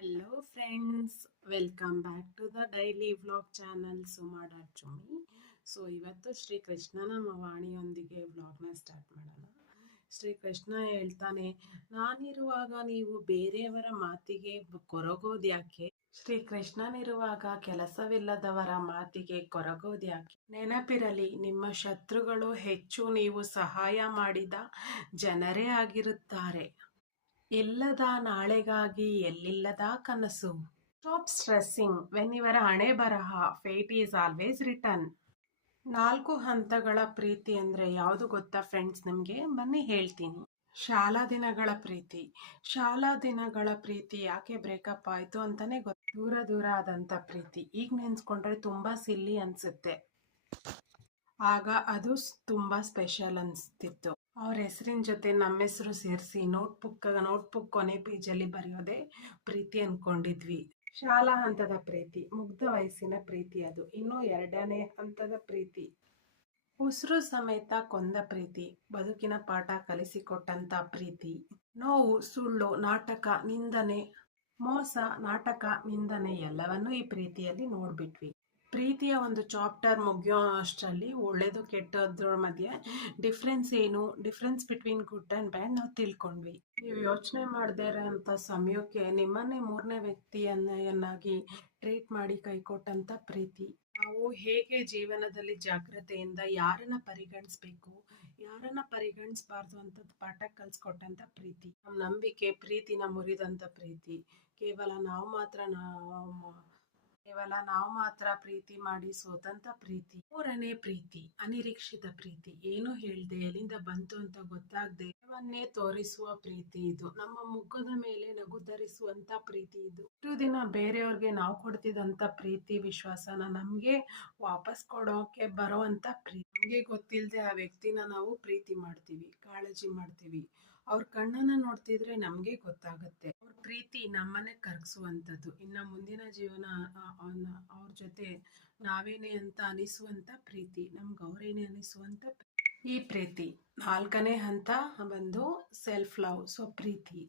Hello friends, welcome back to the daily vlog channel Suma ಚುಮ್ಮಿ. ಇವತ್ತು ಶ್ರೀ ಕೃಷ್ಣನ ವಾಣಿಯೊಂದಿಗೆ ವ್ಲಾಗ್ನ ಸ್ಟಾರ್ಟ್ ಮಾಡೋಣ. ಶ್ರೀ ಕೃಷ್ಣ ಹೇಳ್ತಾನೆ, ನಾನಿರುವಾಗ ನೀವು ಬೇರೆಯವರ ಮಾತಿಗೆ ಕೊರಗೋದ್ಯಾಕೆ? ಶ್ರೀ ಕೃಷ್ಣನಿರುವಾಗ ಕೆಲಸವಿಲ್ಲದವರ ಮಾತಿಗೆ ಕೊರಗೋದ್ಯಾಕೆ? ನೆನಪಿರಲಿ, ನಿಮ್ಮ ಶತ್ರುಗಳು ಹೆಚ್ಚು ನೀವು ಸಹಾಯ ಮಾಡಿದ ಜನರೇ ಆಗಿರುತ್ತಾರೆ. ಇಲ್ಲದ ನಾಳೆಗಾಗಿ ಎಲ್ಲಿಲ್ಲದ ಕನಸು. ಸ್ಟಾಪ್ ಸ್ಟ್ರೆಸ್ಸಿಂಗ್ ವೆನ್ ಇವರ ಹಣೆ ಬರಹ ಫೇಟ್ ಈಸ್ ಆಲ್ವೇಸ್ ರಿಟರ್ನ್. 4 ಹಂತಗಳ ಪ್ರೀತಿ ಅಂದ್ರೆ ಯಾವುದು ಗೊತ್ತಾ ಫ್ರೆಂಡ್ಸ್ ನಿಮಗೆ? ಬನ್ನಿ ಹೇಳ್ತೀನಿ. ಶಾಲಾ ದಿನಗಳ ಪ್ರೀತಿ. ಶಾಲಾ ದಿನಗಳ ಪ್ರೀತಿ ಯಾಕೆ ಬ್ರೇಕಪ್ ಆಯ್ತು ಅಂತಾನೆ ದೂರ ಆದಂತ ಪ್ರೀತಿ ಈಗ ನೆನ್ಸ್ಕೊಂಡ್ರೆ ತುಂಬಾ ಸಿಲ್ಲಿ ಅನ್ಸುತ್ತೆ. ಆಗ ಅದು ತುಂಬಾ ಸ್ಪೆಷಲ್ ಅನ್ಸ್ತಿತ್ತು. ಅವ್ರ ಹೆಸರಿನ ಜೊತೆ ನಮ್ಮ ಹೆಸರು ಸೇರಿಸಿ ನೋಟ್ಬುಕ್ ಕೊನೆ ಪೇಜಲ್ಲಿ ಬರೆಯೋದೇ ಪ್ರೀತಿ ಅನ್ಕೊಂಡಿದ್ವಿ. ಶಾಲಾ ಹಂತದ ಪ್ರೀತಿ, ಮುಗ್ಧ ವಯಸ್ಸಿನ ಪ್ರೀತಿ. ಅದು ಇನ್ನು 2ನೇ ಹಂತದ ಪ್ರೀತಿ. ಉಸಿರು ಸಮೇತ ಕೊಂದ ಪ್ರೀತಿ, ಬದುಕಿನ ಪಾಠ ಕಲಿಸಿಕೊಟ್ಟಂತ ಪ್ರೀತಿ. ನೋವು, ಸುಳ್ಳು, ನಾಟಕ, ನಿಂದನೆ, ಮೋಸ, ನಾಟಕ, ನಿಂದನೆ ಎಲ್ಲವನ್ನೂ ಈ ಪ್ರೀತಿಯಲ್ಲಿ ನೋಡ್ಬಿಟ್ವಿ. ಪ್ರೀತಿಯ ಒಂದು ಚಾಪ್ಟರ್ ಮುಗಿಯೋ ಅಷ್ಟರಲ್ಲಿ ಒಳ್ಳೇದು ಕೆಟ್ಟದ್ರ ಮಧ್ಯೆ ಡಿಫ್ರೆನ್ಸ್ ಬಿಟ್ವೀನ್ ಗುಡ್ ಅಂಡ್ ಬ್ಯಾಡ್ ನಾವು ತಿಳ್ಕೊಂಡ್ವಿ. ನೀವು ಯೋಚನೆ ಮಾಡದೇ ಇರೋಂಥ ಸಮಯಕ್ಕೆ ನಿಮ್ಮನ್ನೇ 3ನೇ ವ್ಯಕ್ತಿಯನ್ನಾಗಿ ಟ್ರೀಟ್ ಮಾಡಿ ಕೈಕೊಟ್ಟಂತ ಪ್ರೀತಿ. ನಾವು ಹೇಗೆ ಜೀವನದಲ್ಲಿ ಜಾಗ್ರತೆಯಿಂದ ಯಾರನ್ನ ಪರಿಗಣಿಸ್ಬೇಕು, ಯಾರನ್ನ ಪರಿಗಣಿಸ್ಬಾರ್ದು ಅಂತ ಪಾಠ ಕಲಿಸ್ಕೊಟ್ಟಂತ ಪ್ರೀತಿ. ನಮ್ಮ ನಂಬಿಕೆ ಪ್ರೀತಿನ ಮುರಿದಂತ ಪ್ರೀತಿ. ಕೇವಲ ನಾವು ಮಾತ್ರ ಪ್ರೀತಿ ಮಾಡಿ ಸೋತಂತ ಪ್ರೀತಿ. 3ನೇ ಪ್ರೀತಿ, ಅನಿರೀಕ್ಷಿತ ಪ್ರೀತಿ. ಏನು ಹೇಳ್ದೆ, ಎಲ್ಲಿಂದ ಬಂತು ಅಂತ ಗೊತ್ತಾಗದೆ ಅವನ್ನೇ ತೋರಿಸುವ ಪ್ರೀತಿ. ಇದು ನಮ್ಮ ಮುಖದ ಮೇಲೆ ನಗು ಧರಿಸುವಂತ ಪ್ರೀತಿ. ಇದು ಇಷ್ಟು ದಿನ ಬೇರೆಯವ್ರಿಗೆ ನಾವು ಕೊಡ್ತಿದ್ದಂತ ಪ್ರೀತಿ ವಿಶ್ವಾಸನ ನಮ್ಗೆ ವಾಪಸ್ ಕೊಡೋಕೆ ಬರೋವಂತ ಪ್ರೀತಿ. ನಮ್ಗೆ ಗೊತ್ತಿಲ್ಲದೆ ಆ ವ್ಯಕ್ತಿನ ನಾವು ಪ್ರೀತಿ ಮಾಡ್ತೀವಿ, ಕಾಳಜಿ ಮಾಡ್ತೀವಿ. ಅವ್ರ ಕಣ್ಣನ್ನ ನೋಡ್ತಿದ್ರೆ ನಮ್ಗೆ ಗೊತ್ತಾಗುತ್ತೆ ಅವ್ರ ಪ್ರೀತಿ ನಮ್ಮನ್ನೇ ಕರಗಿಸುವಂಥದ್ದು. ಇನ್ನ ಮುಂದಿನ ಜೀವನ ಅವ್ರ ಜೊತೆ ನಾವೇನೆ ಅಂತ ಅನಿಸುವಂತ ಪ್ರೀತಿ, ನಮ್ಗೆ ಅವರೇನೆ ಅನಿಸುವಂತ ಈ ಪ್ರೀತಿ. 4ನೇ ಹಂತ ಬಂದು ಸೆಲ್ಫ್ ಲವ್. ಪ್ರೀತಿ